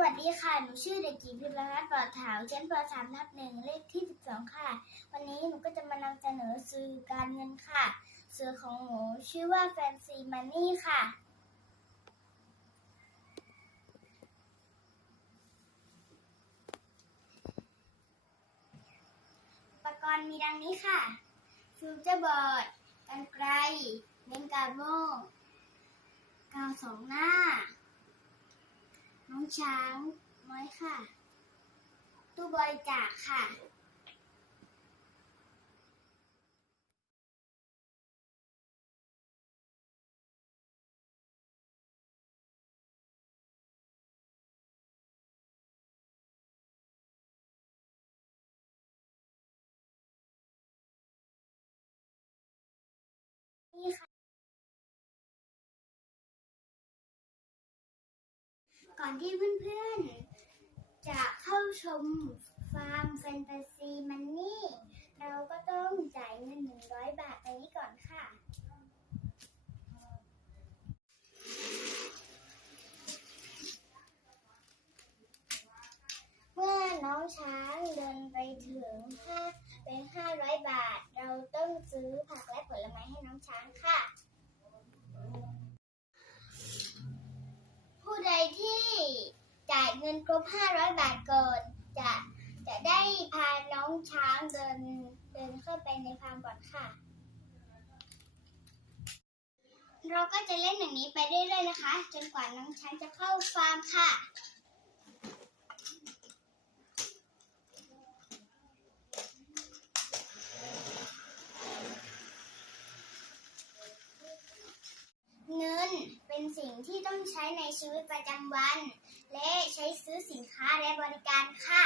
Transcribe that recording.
วัสดีค่ะ หนูชื่อเด็กหญิงพิมพ์รัตน์ปลอดถาวชั้นป .3 ทับหนึ่งเลขที่ 12 ค่ะ วันนี้หนูก็จะมานำเสนอสื่อการเงินค่ะ สื่อของหนูชื่อว่า Fancy Money ค่ะ อุปกรณ์มีดังนี้ค่ะ ฟิวเจอร์บอร์ด กันไกลเมนกาโมกาวสองหน้า ช้างน้อยค่ะ ตู้บริจาคค่ะ อนที่เพื่อนๆ จะเข้าชมฟาร์มแฟนตาซีมันนี่ เราก็ต้องจ่ายเงิน100บาทไปนี้ก่อนค่ะ เมื่อน้องช้างเดินไปถึงห้าเป็น500บาท เราต้องซื้อผักและผลไม้ให้น้องช้างค่ะ ผู้ใดที่จ่าย เงินครบ 500 บาทก่อน จะจะได้พาน้องช้างเดินเดินเข้าไปในฟาร์มก่อนค่ะ เราก็จะเล่นอย่างนี้ไปเรื่อยๆนะคะ จนกว่าน้องช้างจะเข้าฟาร์มค่ะเงินเป็นสิ่งที่ต้องใช้ในชีวิตประจำวัน ช้ซื้อสินค้าและบริการค่ะ